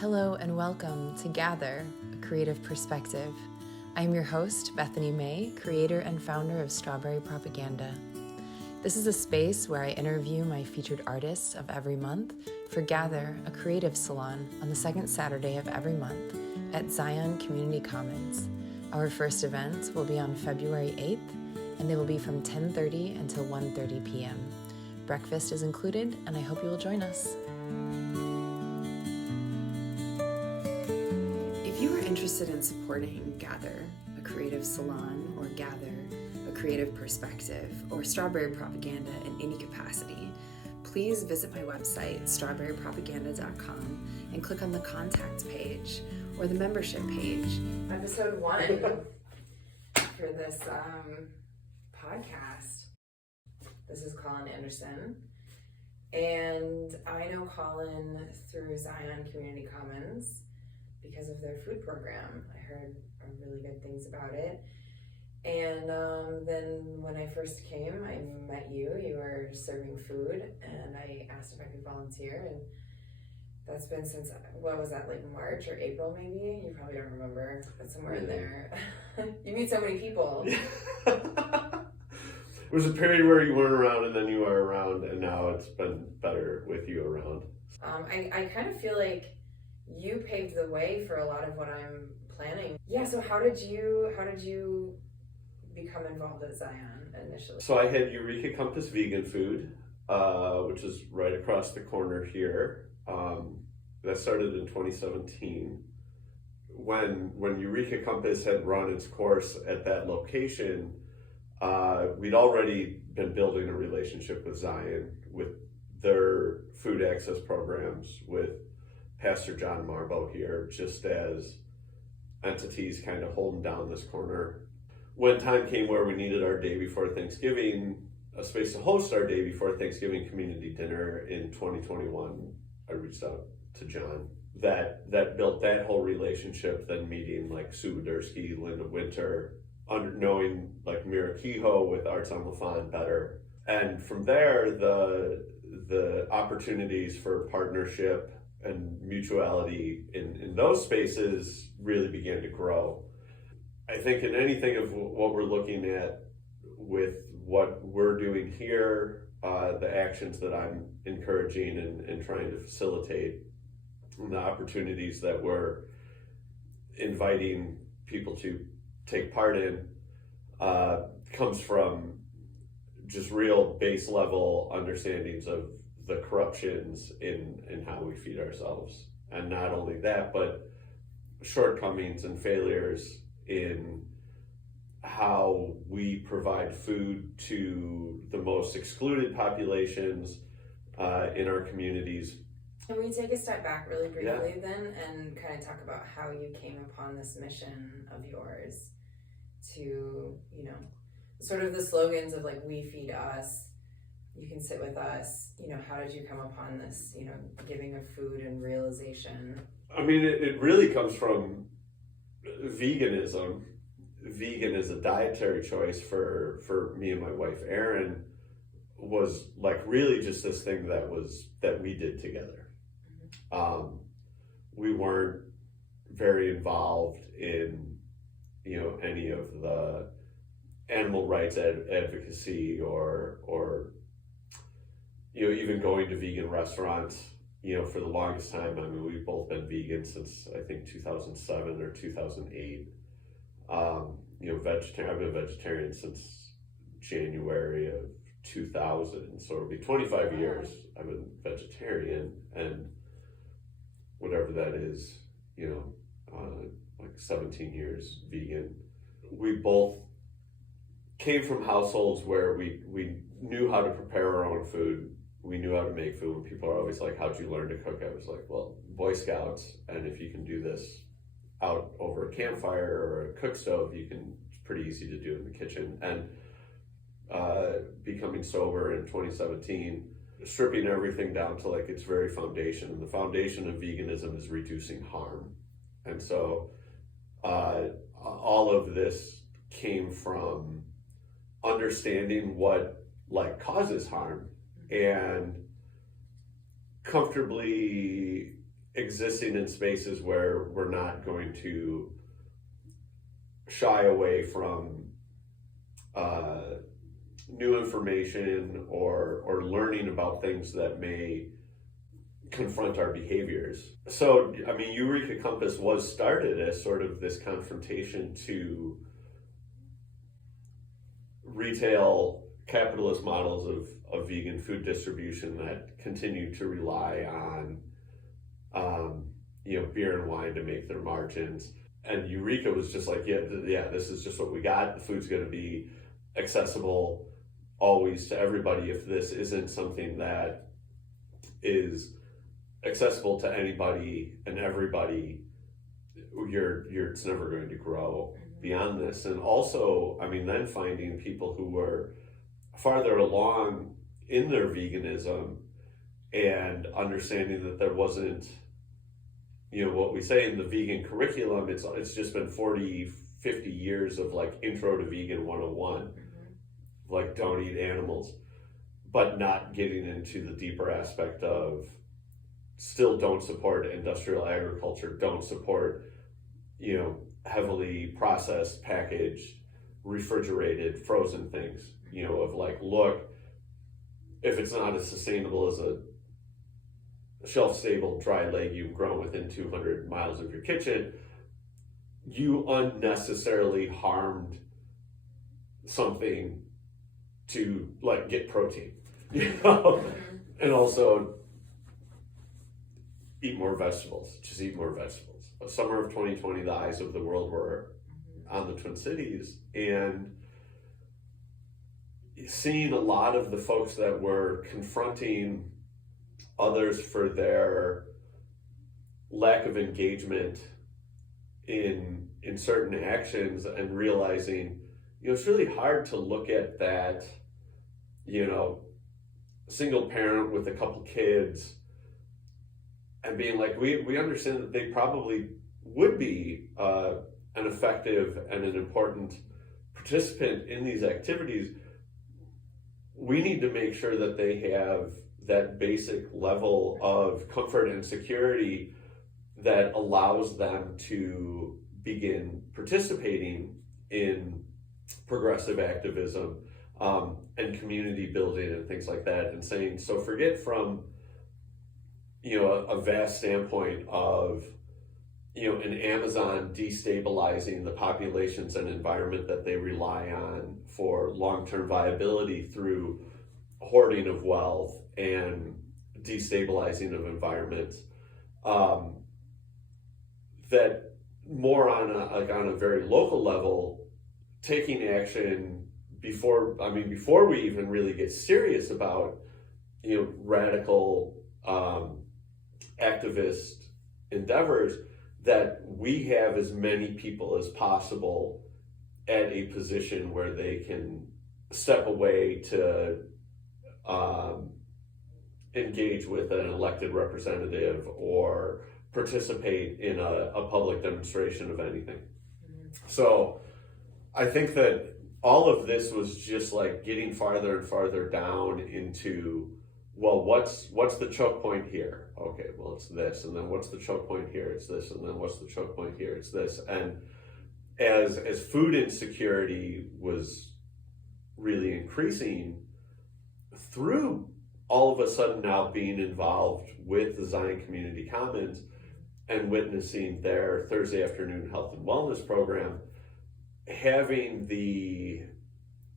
Hello and welcome to Gather, a Creative Perspective. I'm your host, Bethany May, creator and founder of Strawberry Propaganda. This is a space where I interview my featured artists of every month for Gather, a Creative Salon on the second Saturday of every month at Zion Community Commons. Our first event will be on February 8th, and they will be from 10:30 until 1:30 p.m. Breakfast is included, and I hope you will join us. If you are interested in supporting Gather, a Creative Salon, or Gather, a Creative Perspective, or Strawberry Propaganda in any capacity, please visit my website, strawberrypropaganda.com, and click on the contact page or the membership page. Episode 1 for this podcast. This is Colin Anderson, and I know Colin through Zion Community Commons because of their food program. I heard really good things about it. And then when I first came, I met you. You were serving food, and I asked if I could volunteer. And that's been since, what was that, like March or April maybe? You probably don't remember, but somewhere in there. You meet so many people. It was a period where you weren't around and then you are around, and now it's been better with you around. I kind of feel like you paved the way for a lot of what I'm planning. Yeah, so how did you become involved at Zion initially? So I had Eureka Compass Vegan Food, which is right across the corner here. That started in 2017. When Eureka Compass had run its course at that location, we'd already been building a relationship with Zion, with their food access programs, with Pastor John Marbo here, just as entities kind of holding down this corner. When time came where we needed our day before Thanksgiving, a space to host our day before Thanksgiving community dinner in 2021, I reached out to John. That built that whole relationship, then meeting like Sue Dursky, Linda Winter, knowing like Mira Kehoe with Arts on Lafond better. And from there, the opportunities for partnership and mutuality in those spaces really began to grow. I think in anything of what we're looking at with what we're doing here, the actions that I'm encouraging and trying to facilitate, and the opportunities that we're inviting people to take part in, comes from just real base level understandings of the corruptions in how we feed ourselves. And not only that, but shortcomings and failures in how we provide food to the most excluded populations in our communities. Can we take a step back really briefly then and kind of talk about how you came upon this mission of yours to, sort of the slogans of like, we feed us, you can sit with us, how did you come upon this, giving of food and realization? I mean, it really comes from veganism. Vegan is a dietary choice for me and my wife, Erin, was like really just this thing that we did together. We weren't very involved in, any of the animal rights advocacy or even going to vegan restaurants. For the longest time, I mean, we've both been vegan since I think 2007 or 2008. Vegetarian. I've been vegetarian since January of 2000, so it'll be 25 years I've been vegetarian, and whatever that is, like 17 years vegan. We both came from households where we knew how to prepare our own food. We knew how to make food. When people are always like, how'd you learn to cook? I was like, well, Boy Scouts, and if you can do this out over a campfire or a cook stove, it's pretty easy to do in the kitchen. And becoming sober in 2017, stripping everything down to like its very foundation. And the foundation of veganism is reducing harm. And so all of this came from understanding what like causes harm and comfortably existing in spaces where we're not going to shy away from new information or learning about things that may confront our behaviors. So, I mean, Eureka Compass was started as sort of this confrontation to retail capitalist models of vegan food distribution that continue to rely on beer and wine to make their margins. And Eureka was just like, yeah, this is just what we got. The food's going to be accessible always to everybody. If this isn't something that is accessible to anybody and everybody, it's never going to grow beyond this. And also, I mean, then finding people who were farther along in their veganism and understanding that there wasn't, what we say in the vegan curriculum, it's just been 40, 50 years of like intro to vegan 101, like don't eat animals, but not getting into the deeper aspect of still don't support industrial agriculture, don't support, heavily processed, packaged, refrigerated, frozen things, of like, look, if it's not as sustainable as a shelf-stable dry legume grown within 200 miles of your kitchen, you unnecessarily harmed something to like get protein, and also eat more vegetables. Just eat more vegetables. Summer of 2020, the eyes of the world were on the Twin Cities, and seeing a lot of the folks that were confronting others for their lack of engagement in certain actions, and realizing, it's really hard to look at that, single parent with a couple kids and being like, we understand that they probably would be an effective and an important participant in these activities. We need to make sure that they have that basic level of comfort and security that allows them to begin participating in progressive activism and community building and things like that. And saying, so forget from, a vast standpoint of, an Amazon destabilizing the populations and environment that they rely on for long-term viability through hoarding of wealth and destabilizing of environments, that more on a very local level, taking action before we even really get serious about, radical activist endeavors, that we have as many people as possible at a position where they can step away to engage with an elected representative or participate in a public demonstration of anything. So I think that all of this was just like getting farther and farther down into, well, what's the choke point here? Okay, well, it's this. And then what's the choke point here? It's this. And then what's the choke point here? It's this. And as food insecurity was really increasing, through all of a sudden now being involved with the Zion Community Commons and witnessing their Thursday afternoon health and wellness program, having the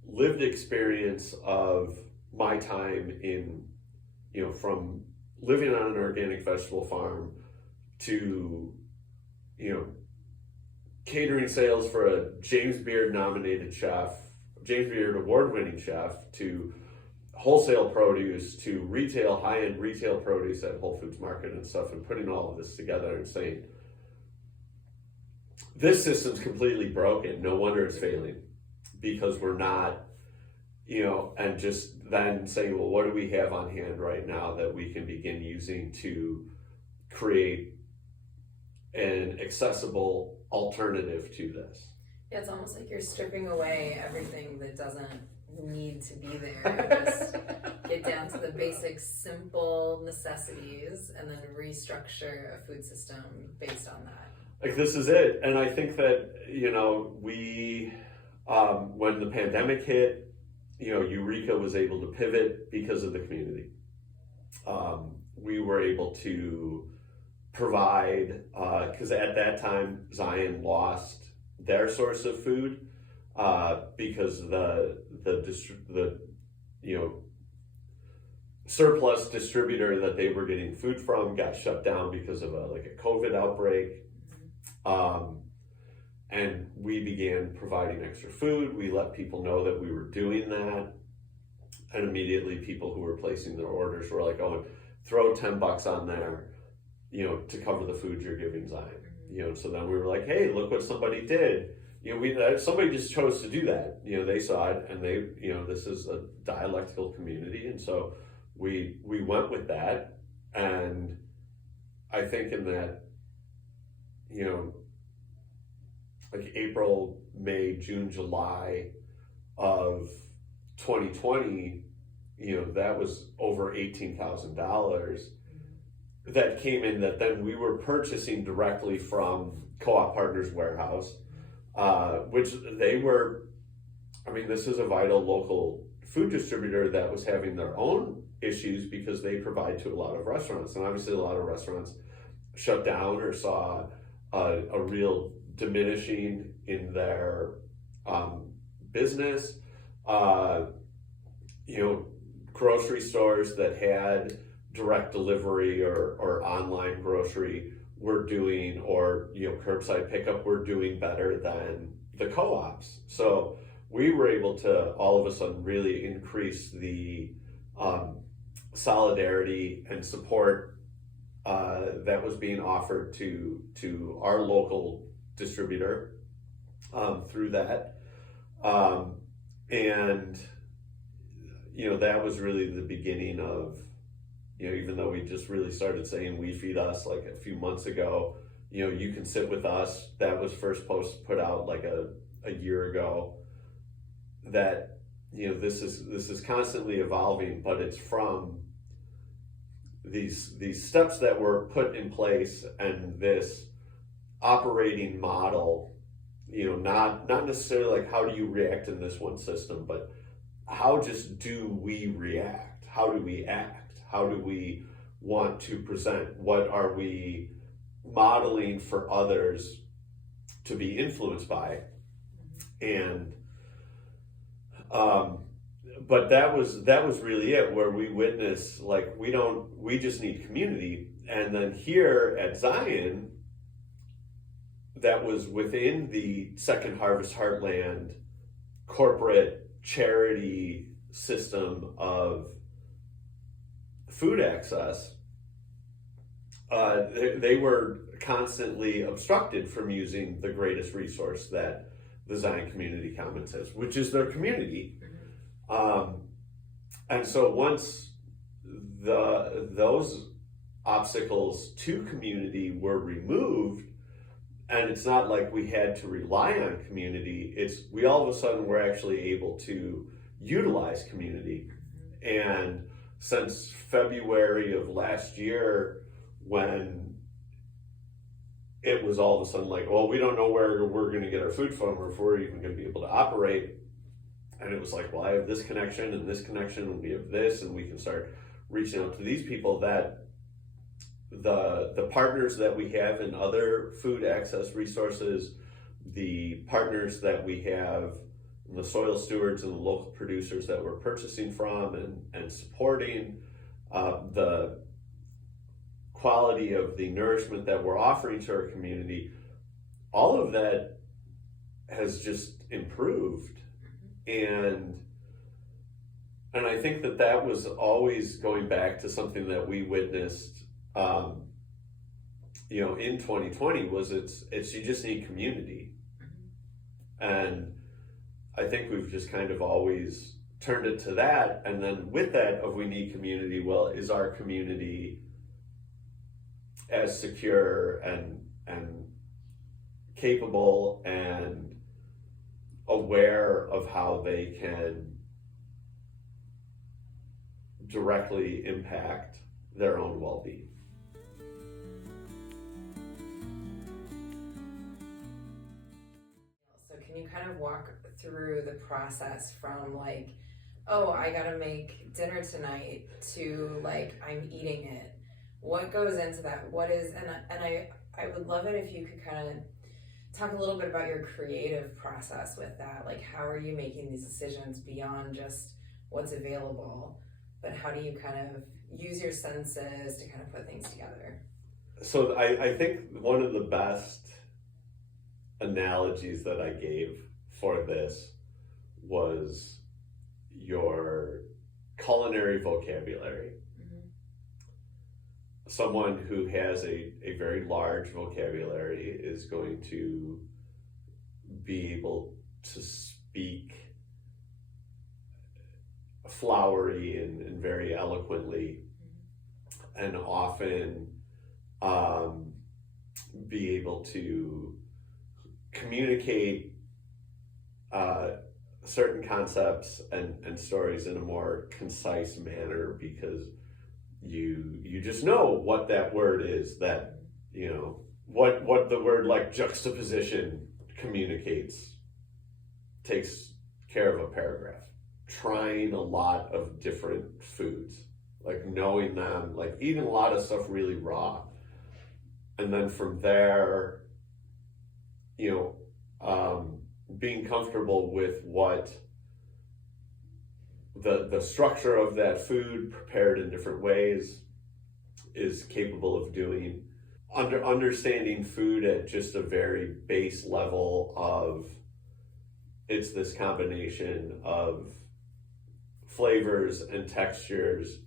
lived experience of my time in, from living on an organic vegetable farm to, catering sales for a James Beard nominated chef, James Beard award-winning chef, to wholesale produce, to retail, high-end retail produce at Whole Foods Market and stuff, and putting all of this together and saying, this system's completely broken. No wonder it's failing, because we're not, and just then saying, well, what do we have on hand right now that we can begin using to create an accessible alternative to this? Yeah, it's almost like you're stripping away everything that doesn't need to be there. Just get down to the basic, simple necessities, and then restructure a food system based on that. Like, this is it. And I think that, we, when the pandemic hit, Eureka was able to pivot because of the community. We were able to provide, because at that time, Zion lost their source of food because the surplus distributor that they were getting food from got shut down because of a COVID outbreak. And we began providing extra food. We let people know that we were doing that. And immediately people who were placing their orders were like, oh, throw $10 on there, to cover the food you're giving Zion. So then we were like, hey, look what somebody did. Somebody just chose to do that. They saw it, and they, this is a dialectical community. And so we went with that. And I think in that, April, May, June, July of 2020, that was over $18,000 that came in, that then we were purchasing directly from Co-op Partners Warehouse, which they were, this is a vital local food distributor that was having their own issues because they provide to a lot of restaurants. And obviously a lot of restaurants shut down or saw a real diminishing in their business. Grocery stores that had direct delivery or online grocery were doing, or curbside pickup, were doing better than the co-ops. So we were able to all of a sudden really increase the solidarity and support that was being offered to our local distributor through that. And that was really the beginning of, even though we just really started saying we feed us like a few months ago, you can sit with us. That was first put out like a year ago. That, this is constantly evolving, but it's from these steps that were put in place and this operating model, not necessarily like how do you react in this one system, but how just do we react? How do we act? How do we want to present? What are we modeling for others to be influenced by? And but that was really it, where we witnessed, like, we just need community. And then here at Zion, that was within the Second Harvest Heartland corporate charity system of food access. They were constantly obstructed from using the greatest resource that the Zion Community Commons is, which is their community. And so once those obstacles to community were removed, and it's not like we had to rely on community, we all of a sudden were actually able to utilize community. And since February of last year, when it was all of a sudden like, well, we don't know where we're going to get our food from, or if we're even going to be able to operate. And it was like, well, I have this connection and this connection, and we have this, and we can start reaching out to these people. That the partners that we have in other food access resources, the partners that we have, the soil stewards and the local producers that we're purchasing from and supporting, the quality of the nourishment that we're offering to our community, all of that has just improved. And I think that was always going back to something that we witnessed in 2020, was it's you just need community. And I think we've just kind of always turned it to that. And then with that of we need community, well, is our community as secure and capable and aware of how they can directly impact their own well-being. So can you kind of walk through the process from like, oh, I gotta make dinner tonight, to like, I'm eating it? What goes into that? What is, and I would love it if you could kind of talk a little bit about your creative process with that. Like, how are you making these decisions beyond just what's available, but how do you kind of use your senses to kind of put things together? So I think one of the best analogies that I gave for this was your culinary vocabulary. Mm-hmm. Someone who has a very large vocabulary is going to be able to speak flowery and very eloquently, and often be able to communicate certain concepts and stories in a more concise manner, because you just know what that word is, that, you know, what the word like juxtaposition communicates, takes care of a paragraph. Trying a lot of different foods, like knowing them, like eating a lot of stuff really raw, and then from there, you know, being comfortable with what the structure of that food prepared in different ways is capable of doing. Understanding food at just a very base level of, it's this combination of flavors and textures,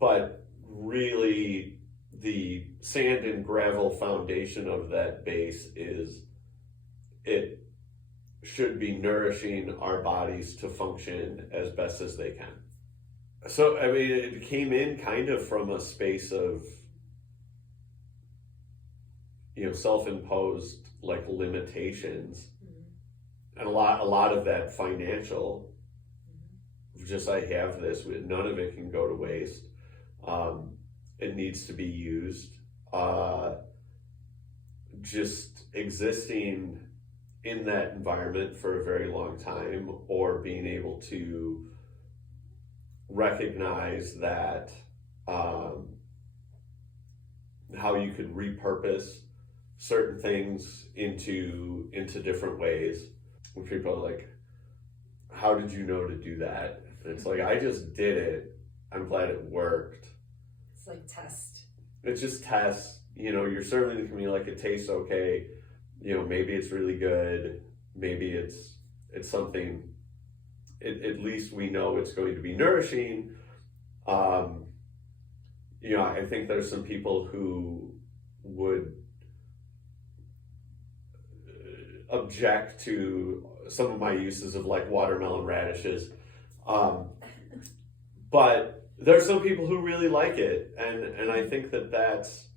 but really the sand and gravel foundation of that base is it should be nourishing our bodies to function as best as they can. So, I mean, it came in kind of from a space of, you know, self-imposed like limitations. And a lot of that financial, just I have this, none of it can go to waste. It needs to be used. Just existing in that environment for a very long time, or being able to recognize that how you could repurpose certain things into different ways. When people are like, how did you know to do that? And it's like, I just did it. I'm glad it worked. It's like test. It's just test. You know, you're serving the community, like it tastes okay. You know, maybe it's really good. Maybe it's something, at least we know it's going to be nourishing. You know, I think there's some people who would object to some of my uses of like watermelon radishes, but there's some people who really like it, and I think that's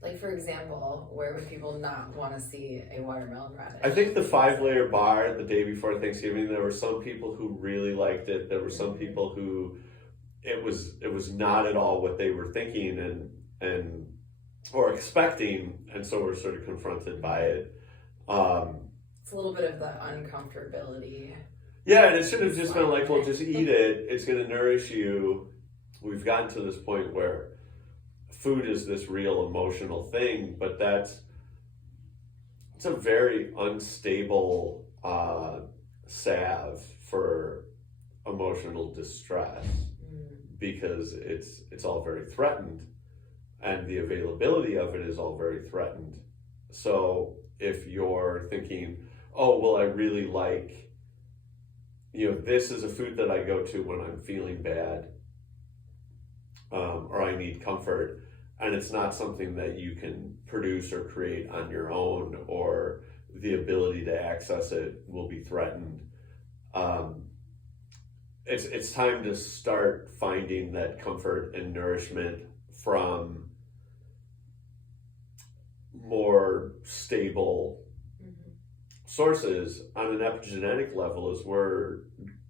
like, for example, where would people not want to see a watermelon radish? I think the 5-layer bar the day before Thanksgiving, there were some people who really liked it. There were some people who it was not at all what they were thinking and or expecting, and so we're sort of confronted by it. It's a little bit of the uncomfortability. Yeah, and it should have just been like, well, just eat it. It's going to nourish you. We've gotten to this point where food is this real emotional thing, but it's a very unstable salve for emotional distress, because it's all very threatened, and the availability of it is all very threatened. So if you're thinking, oh, well, I really like, you know, this is a food that I go to when I'm feeling bad, or I need comfort, and it's not something that you can produce or create on your own, or the ability to access it will be threatened. It's time to start finding that comfort and nourishment from more stable sources on an epigenetic level, as we're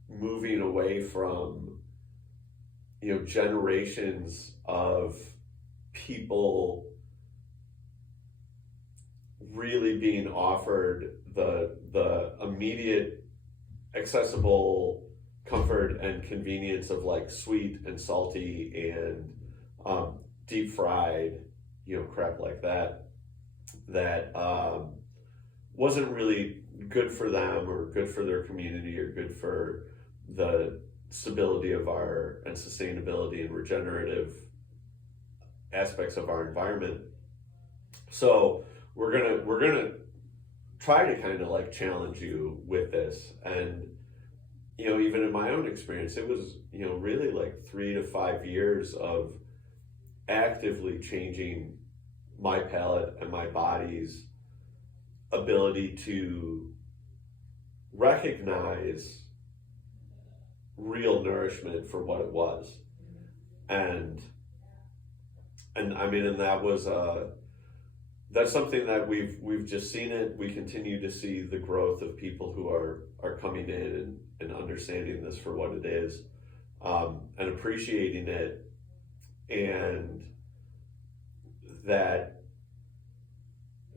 moving away from, generations of people really being offered the immediate accessible comfort and convenience of like sweet and salty and deep fried, crap like that wasn't really good for them or good for their community or good for the stability of our and sustainability and regenerative aspects of our environment. So we're gonna try to kind of like challenge you with this. And even in my own experience, it was really like 3 to 5 years of actively changing my palate and my body's ability to recognize real nourishment for what it was. And I mean, and that was that's something that we've just seen it. We continue to see the growth of people who are coming in and understanding this for what it is, and appreciating it, and that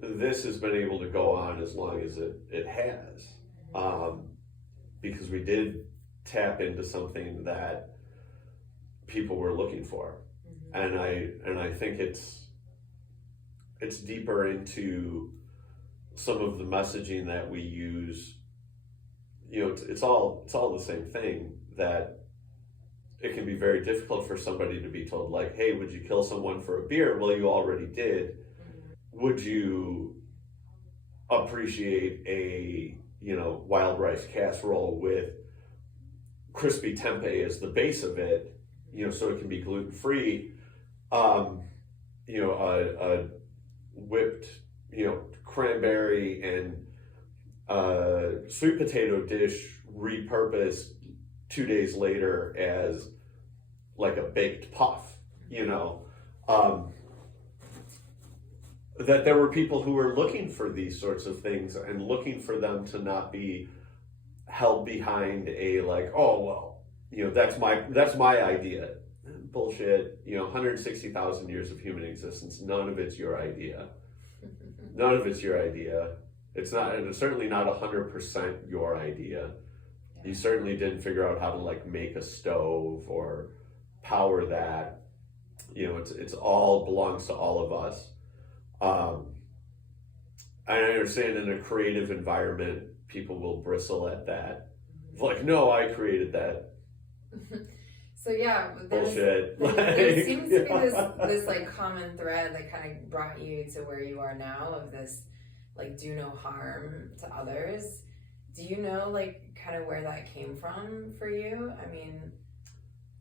this has been able to go on as long as it has, because we did tap into something that people were looking for. And I think it's deeper into some of the messaging that we use. It's all the same thing, that it can be very difficult for somebody to be told like, hey, would you kill someone for a beer? Well, you already did. Would you appreciate a wild rice casserole with crispy tempeh as the base of it, so it can be gluten-free, a whipped, cranberry and sweet potato dish repurposed 2 days later as like a baked puff, that there were people who were looking for these sorts of things and looking for them to not be held behind a like, oh, well, that's my idea. Bullshit. 160,000 years of human existence. None of it's your idea. None of it's your idea. It's not, and it's certainly not 100% your idea. You certainly didn't figure out how to like make a stove or power that. It's all belongs to all of us. I understand in a creative environment, people will bristle at that. Like, no, I created that. So yeah, bullshit. There seems to be this like common thread that kind of brought you to where you are now, of this like do no harm to others. Do you know like kind of where that came from for you? I mean,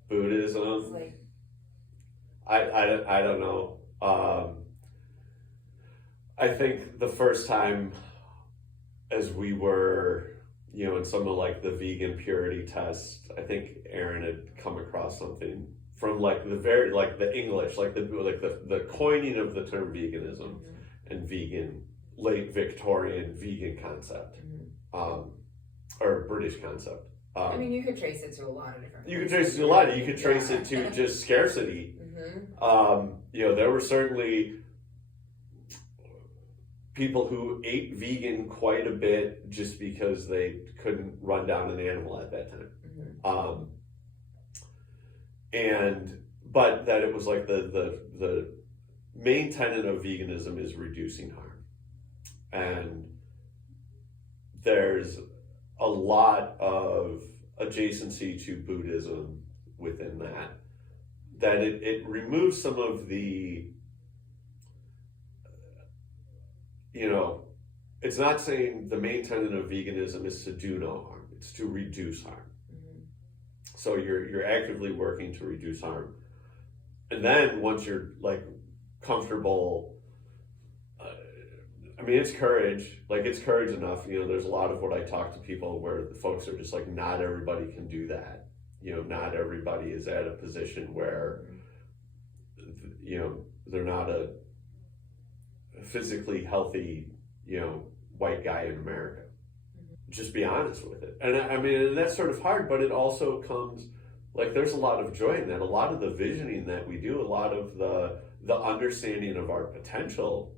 Buddhism. Like, I don't know. I think the first time, as we were, in some of like the vegan purity tests, I think Aaron had come across something from like the English, the coining of the term veganism and vegan, late Victorian vegan concept, or British concept. I mean, you could trace it to a lot of different. You could trace it to a lot. You could trace it to just scarcity. There were certainly people who ate vegan quite a bit just because they couldn't run down an animal at that time. But that it was like the main tenet of veganism is reducing harm. And there's a lot of adjacency to Buddhism within that it removes some of the, it's not saying the main tenet of veganism is to do no harm, it's to reduce harm. So you're actively working to reduce harm. And then once you're like comfortable, it's courage. Like, it's courage enough. There's a lot of what I talk to people where the folks are just like, not everybody can do that. Not everybody is at a position where, they're not a physically healthy, white guy in America. just be honest with it. And I mean, and that's sort of hard, but it also comes, like, there's a lot of joy in that. A lot of the visioning that we do, a lot of the understanding of our potential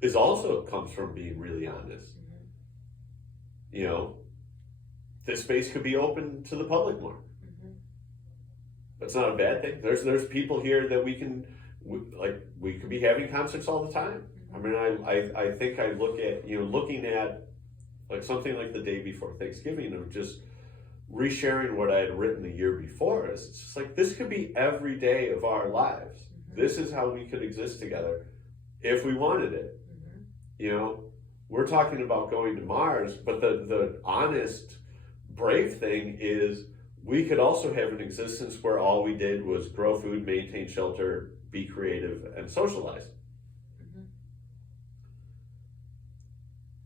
is also comes from being really honest. You know, this space could be open to the public more. That's not a bad thing. There's people here that we could be having concerts all the time. I mean, I think I look at, looking at like something like the day before Thanksgiving of just resharing what I had written the year before. It's just like, this could be every day of our lives. This is how we could exist together if we wanted it. We're talking about going to Mars, but the honest, brave thing is we could also have an existence where all we did was grow food, maintain shelter, be creative, and socialize.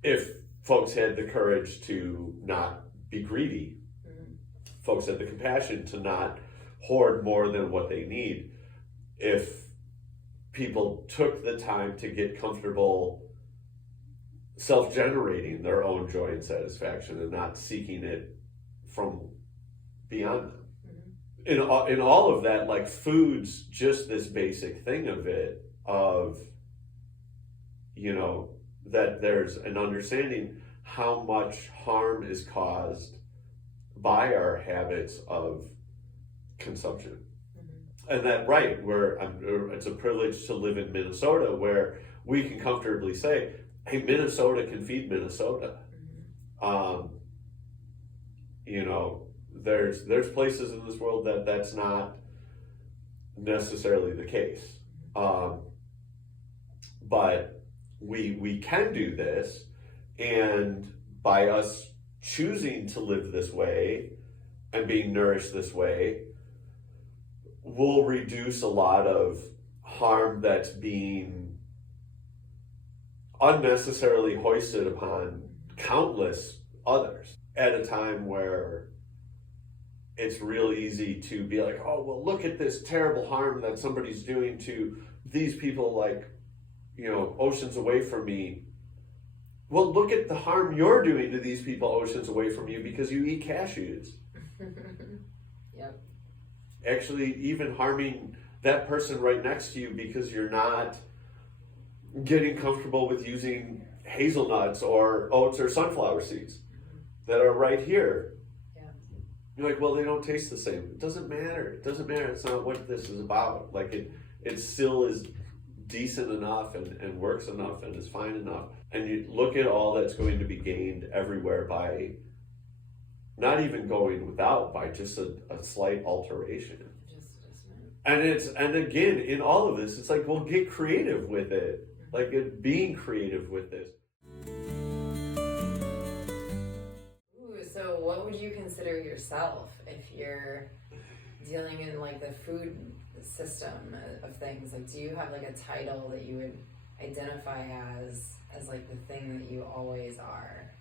If folks had the courage to not be greedy, folks had the compassion to not hoard more than what they need, if people took the time to get comfortable self-generating their own joy and satisfaction and not seeking it from beyond them. In all of that, like, food's just this basic thing of it, of, that there's an understanding how much harm is caused by our habits of consumption. And that, right, it's a privilege to live in Minnesota where we can comfortably say, hey, Minnesota can feed Minnesota. There's places in this world that's not necessarily the case. But we can do this, and by us choosing to live this way and being nourished this way, we'll reduce a lot of harm that's being unnecessarily hoisted upon countless others at a time where it's real easy to be like, oh, well, look at this terrible harm that somebody's doing to these people, like, oceans away from me. Well, look at the harm you're doing to these people oceans away from you because you eat cashews. Yep. Actually, even harming that person right next to you because you're not getting comfortable with using hazelnuts or oats or sunflower seeds that are right here. Yeah. You're like, well, they don't taste the same. It doesn't matter. It doesn't matter. It's not what this is about. Like, it still is decent enough and works enough and is fine enough. And you look at all that's going to be gained everywhere by not even going without, by just a slight alteration. And again, in all of this, it's like, well, get creative with it. Like, being creative with this. Ooh, so what would you consider yourself if you're dealing in, like, the food system of things? Like, do you have, like, a title that you would identify as like the thing that you always are?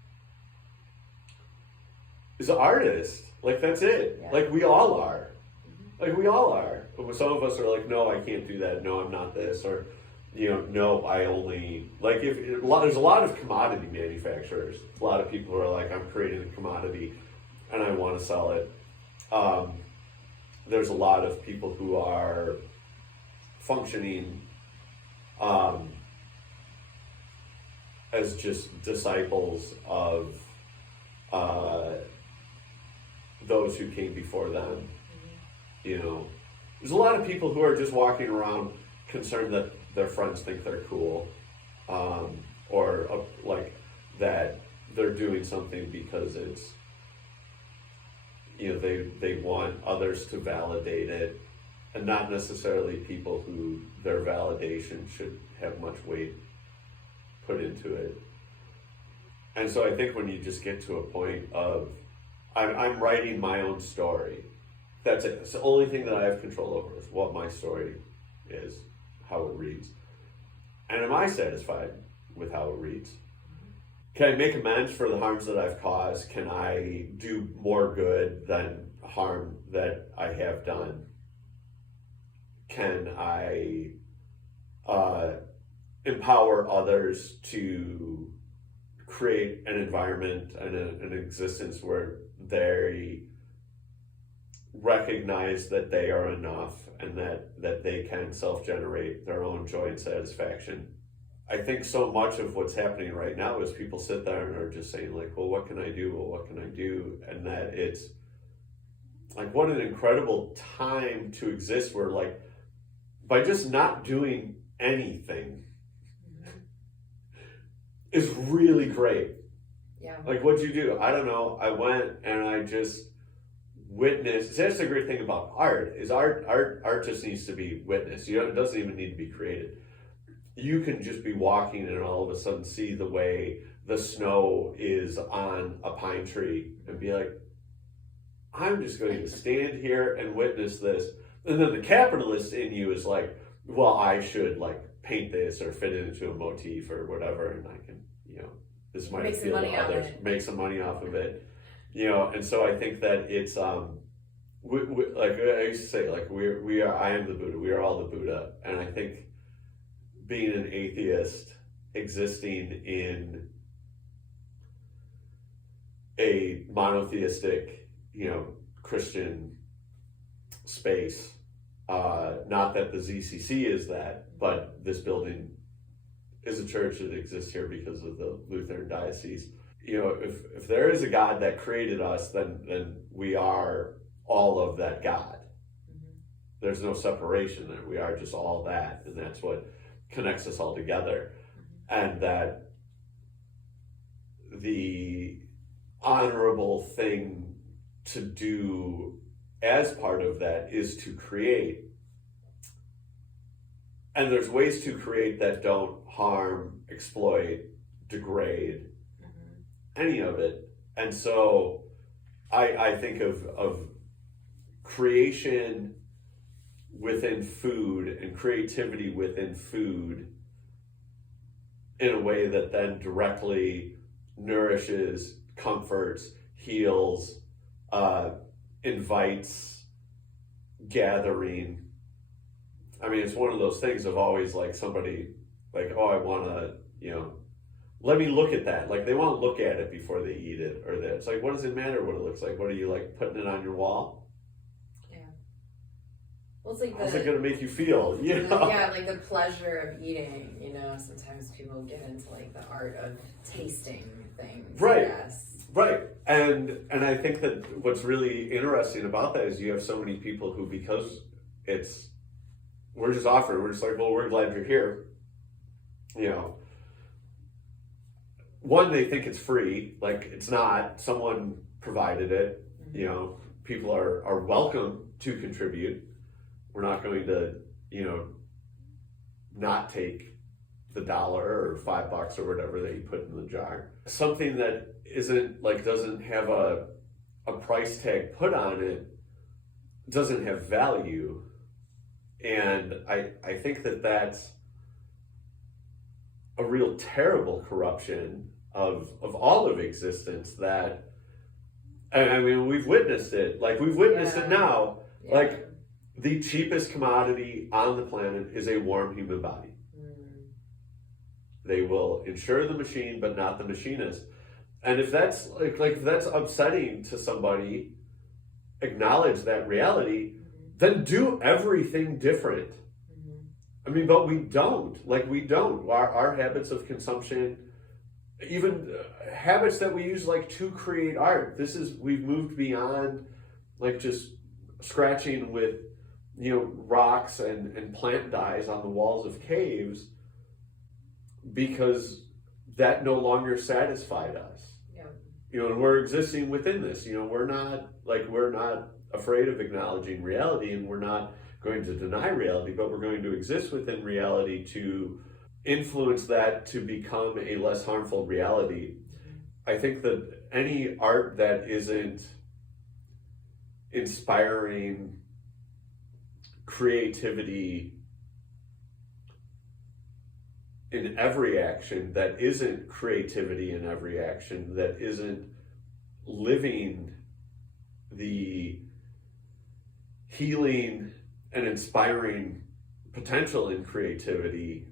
As an artist, like, that's it. Yeah. Like, we all are. Like, we all are. Some of us are like, no, I can't do that. No, I'm not this. Or, no, I only, like, there's a lot of commodity manufacturers. A lot of people who are like, I'm creating a commodity and I want to sell it. There's a lot of people who are functioning as just disciples of those who came before them. There's a lot of people who are just walking around concerned that their friends think they're cool, or like that they're doing something because it's, they want others to validate it, and not necessarily people who their validation should have much weight put into it. And so I think when you just get to a point of, I'm writing my own story, that's it. It's the only thing that I have control over is what my story is, how it reads. And am I satisfied with how it reads? Can I make amends for the harms that I've caused? Can I do more good than harm that I have done? Can I empower others to create an environment and an existence where they recognize that they are enough and that they can self-generate their own joy and satisfaction. I think so much of what's happening right now is people sit there and are just saying like, well, what can I do? Well, what can I do? And that it's like, what an incredible time to exist where like, by just not doing anything is really great. Yeah. Like, what'd you do? I don't know. I went and I just witnessed. That's the great thing about art is art just needs to be witnessed. It doesn't even need to be created. You can just be walking and all of a sudden see the way the snow is on a pine tree and be like, I'm just going to stand here and witness this. And then the capitalist in you is like, well, I should like paint this or fit it into a motif or whatever, and I can, this might appeal to others, make some money off of it, and so I think that it's like I used to say, like we are I am the Buddha, we are all the Buddha, and I think being an atheist, existing in a monotheistic, Christian space, not that the ZCC is that, but this building is a church that exists here because of the Lutheran diocese. If there is a God that created us, then we are all of that God. Mm-hmm. There's no separation there. We are just all that, and that's what connects us all together. Mm-hmm. And that the honorable thing to do as part of that is to create. And there's ways to create that don't harm, exploit, degrade, any of it. And so I think of creation within food and creativity within food in a way that then directly nourishes, comforts, heals, invites gathering. I mean, it's one of those things of always like somebody like, oh, I want to, let me look at that. Like they want to look at it before they eat it or that. It's like, what does it matter what it looks like? What are you like putting it on your wall? Yeah. Well, it's like how's it going to make you feel? Yeah, like the pleasure of eating, sometimes people get into like the art of tasting things. Right. Yes. Right. And I think that what's really interesting about that is you have so many people who, because we're just offering, we're just like, well, we're glad you're here. One, they think it's free, like it's not, someone provided it, people are welcome to contribute. We're not going to, not take the $1 or $5 or whatever that you put in the jar. Something that isn't like, doesn't have a price tag put on it, doesn't have value. And I think that that's a real terrible corruption of all of existence that, I mean, we've witnessed it. Like we've witnessed it now. Yeah. Like the cheapest commodity on the planet is a warm human body. They will insure the machine, but not the machinist. And if that's like if that's upsetting to somebody, acknowledge that reality, then do everything different. I mean, but we don't. Our habits of consumption, even habits that we use like to create art. We've moved beyond like just scratching with, rocks and plant dyes on the walls of caves because that no longer satisfied us. Yeah. And we're existing within this. We're not afraid of acknowledging reality, and we're not going to deny reality, but we're going to exist within reality to influence that to become a less harmful reality. I think that any art that isn't inspiring creativity in every action, that isn't creativity in every action, that isn't living the healing and inspiring potential in creativity,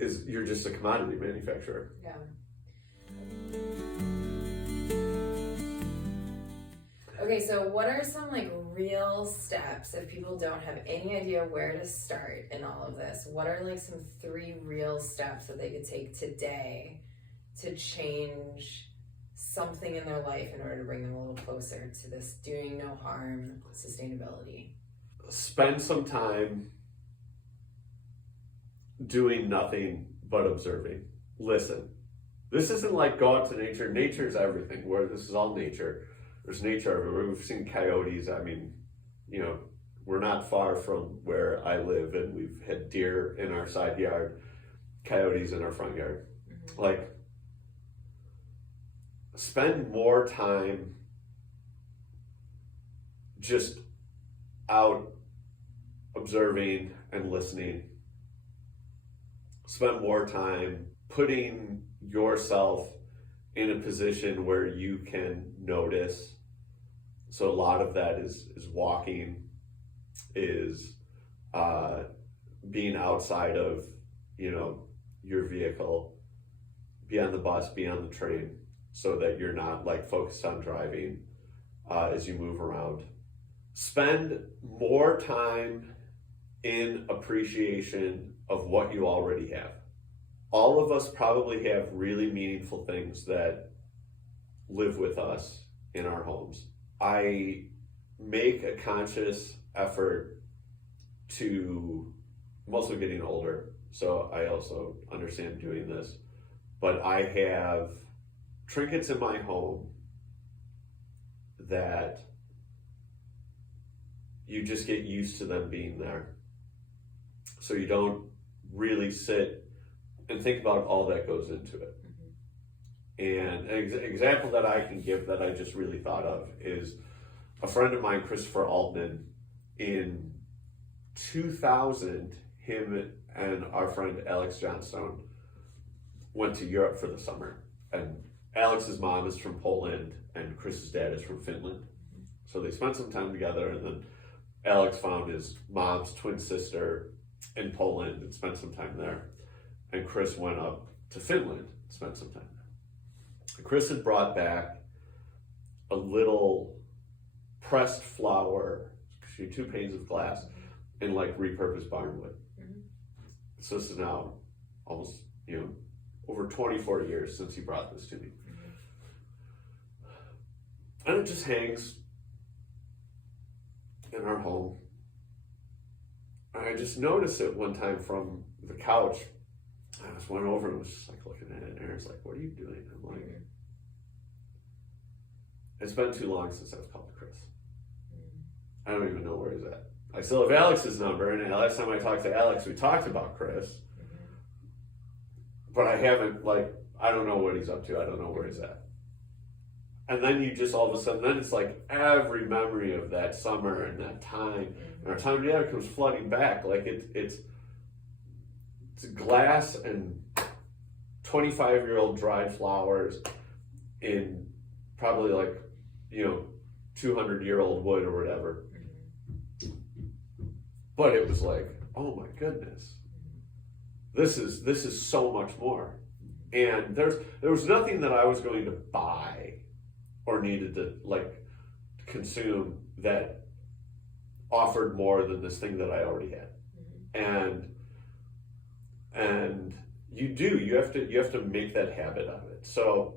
is you're just a commodity manufacturer. Yeah. Okay, so what are some like real steps if people don't have any idea where to start in all of this? What are like some 3 real steps that they could take today to change something in their life in order to bring them a little closer to this doing no harm sustainability? Spend some time doing nothing but observing. Listen. This isn't like go out to nature. Nature is everything. Where this is all nature. There's nature everywhere. We've seen coyotes. I mean, you know, we're not far from where I live, and we've had deer in our side yard, coyotes in our front yard. Mm-hmm. Like, spend more time just out observing and listening. Spend more time putting yourself in a position where you can notice. So a lot of that is walking, is being outside of, you know, your vehicle, be on the bus, be on the train, so that you're not like focused on driving as you move around. Spend more time in appreciation of what you already have. All of us probably have really meaningful things that live with us in our homes. I make a conscious effort to, I'm also getting older, so I also understand doing this, but I have trinkets in my home that you just get used to them being there. So you don't really sit and think about all that goes into it. And an example that I can give that I just really thought of is a friend of mine, Christopher Altman, in 2000, him and our friend Alex Johnstone went to Europe for the summer. And Alex's mom is from Poland and Chris's dad is from Finland. So they spent some time together, and then Alex found his mom's twin sister in Poland and spent some time there. And Chris went up to Finland and spent some time there. And Chris had brought back a little pressed flower, 2 panes of glass, and like repurposed barnwood. Mm-hmm. So this is now almost, over 24 years since he brought this to me. Mm-hmm. And it just hangs in our home. And I just noticed it one time from the couch. I just went over and was just like looking at it, and Aaron's like, "What are you doing?" I'm like, "It's been too long since I've called Chris. I don't even know where he's at. I still have Alex's number, and last time I talked to Alex, we talked about Chris, but I haven't, I don't know what he's up to. I don't know where he's at." And then you just all of a sudden, then it's like every memory of that summer and that time, and our time together comes flooding back. Like it's glass and 25-year-old dried flowers in probably 200-year-old wood or whatever. But it was like, oh my goodness, this is so much more. And there was nothing that I was going to buy or needed to consume that offered more than this thing that I already had. And you have to make that habit of it. So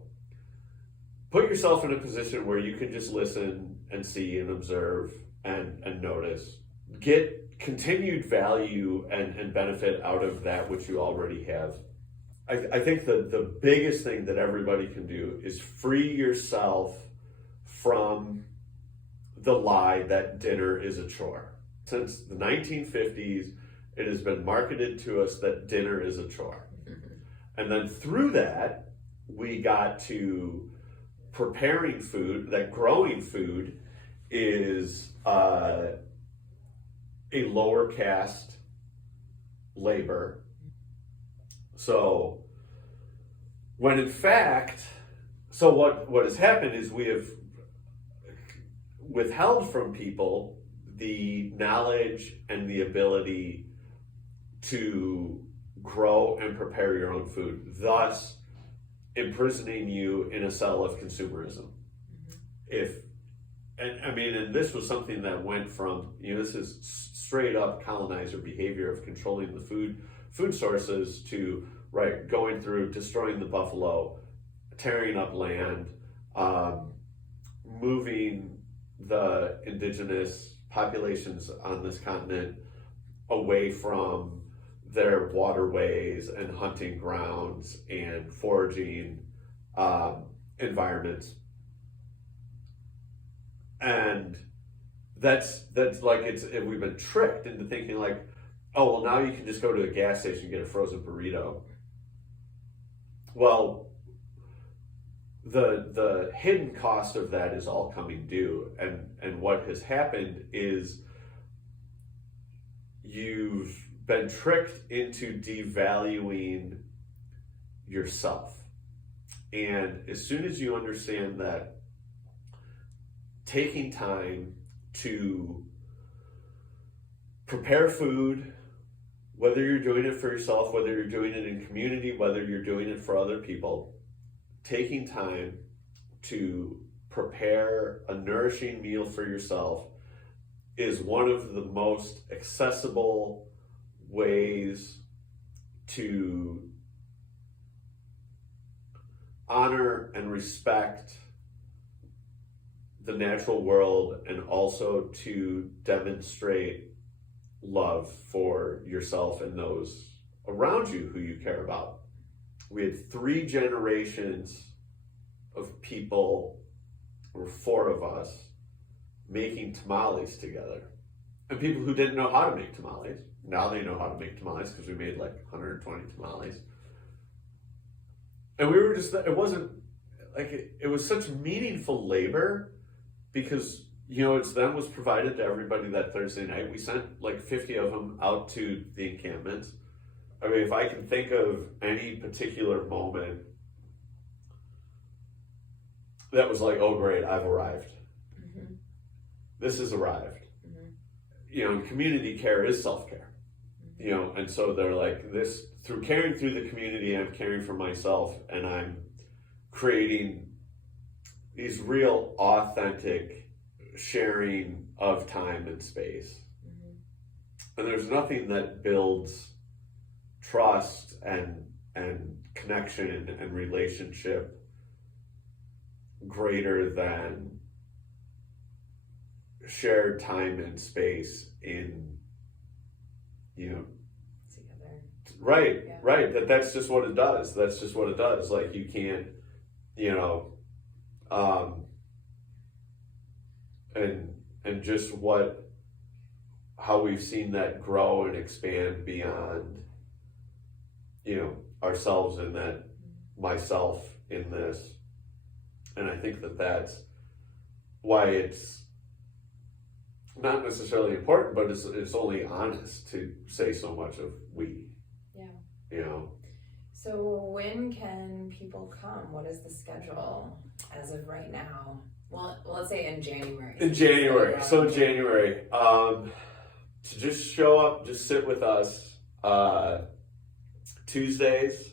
put yourself in a position where you can just listen and see and observe and notice. Get continued value and benefit out of that which you already have. I think the biggest thing that everybody can do is free yourself from the lie that dinner is a chore. Since the 1950s, it has been marketed to us that dinner is a chore. And then through that, we got to preparing food, that growing food is a lower caste labor. So when in fact, what has happened is we have withheld from people the knowledge and the ability to grow and prepare your own food, thus imprisoning you in a cell of consumerism. And this was something that went from, this is straight up colonizer behavior of controlling the food sources to, right, going through destroying the buffalo, tearing up land, moving the indigenous populations on this continent away from their waterways and hunting grounds and foraging environments. And that's like, we've been tricked into thinking like, oh, well, now you can just go to a gas station and get a frozen burrito. Well, the hidden cost of that is all coming due. And what has happened is you've been tricked into devaluing yourself. And as soon as you understand that taking time to prepare food, whether you're doing it for yourself, whether you're doing it in community, whether you're doing it for other people, taking time to prepare a nourishing meal for yourself is one of the most accessible ways to honor and respect the natural world, and also to demonstrate love for yourself and those around you who you care about. We had 3 generations of people, or 4 of us, making tamales together. And people who didn't know how to make tamales, now they know how to make tamales because we made like 120 tamales. And we were just, it wasn't like, it was such meaningful labor because, it's then was provided to everybody that Thursday night. We sent like 50 of them out to the encampments. I mean, if I can think of any particular moment that was like, oh great, I've arrived. Mm-hmm. This has arrived. Mm-hmm. Community care is self-care. Mm-hmm. And so they're like, this, through caring through the community, I'm caring for myself, and I'm creating these real authentic sharing of time and space. Mm-hmm. And there's nothing that builds trust and connection and relationship greater than shared time and space in, together. Right, yeah. Right. That's just what it does. That's just what it does. Like, you can't, and just how we've seen that grow and expand beyond, ourselves and that myself in this. And I think that's why it's not necessarily important, but it's only honest to say so much of we. Yeah. So when can people come? What is the schedule as of right now? Well, let's say in January. In January. So January. To just show up, just sit with us. Tuesdays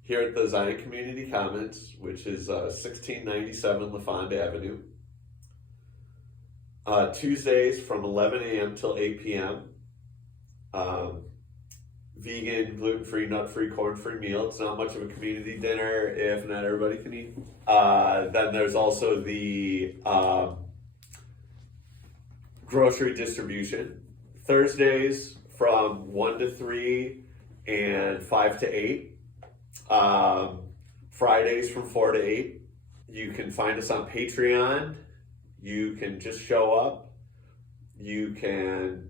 here at the Zion Community Commons, which is 1697 Lafond Avenue. Tuesdays from 11 a.m. till 8 p.m. Vegan, gluten-free, nut-free, corn-free meal. It's not much of a community dinner if not everybody can eat. Then there's also the grocery distribution. Thursdays from 1 to 3 and 5 to 8. Fridays from 4 to 8. You can find us on Patreon. You can just show up. You can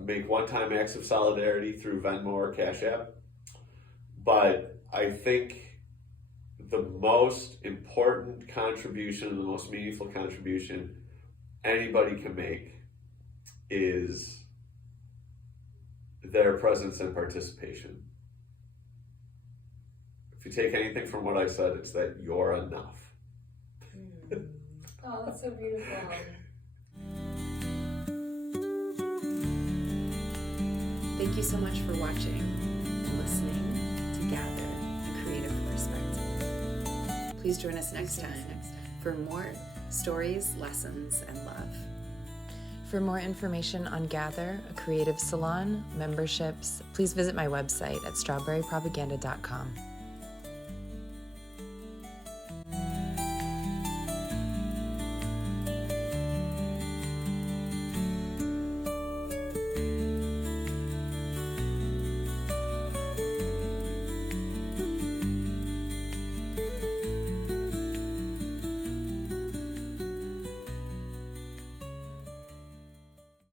make one-time acts of solidarity through Venmo or cashapp. But I think the most important contribution and the most meaningful contribution anybody can make is their presence and participation. If you take anything from what I said, it's that you're enough. Oh, that's so beautiful. Thank you so much for watching. listening to Gather, a creative perspective. Please join us next time for more stories, lessons, and love. For more information on Gather, a creative salon, memberships, please visit my website at strawberrypropaganda.com.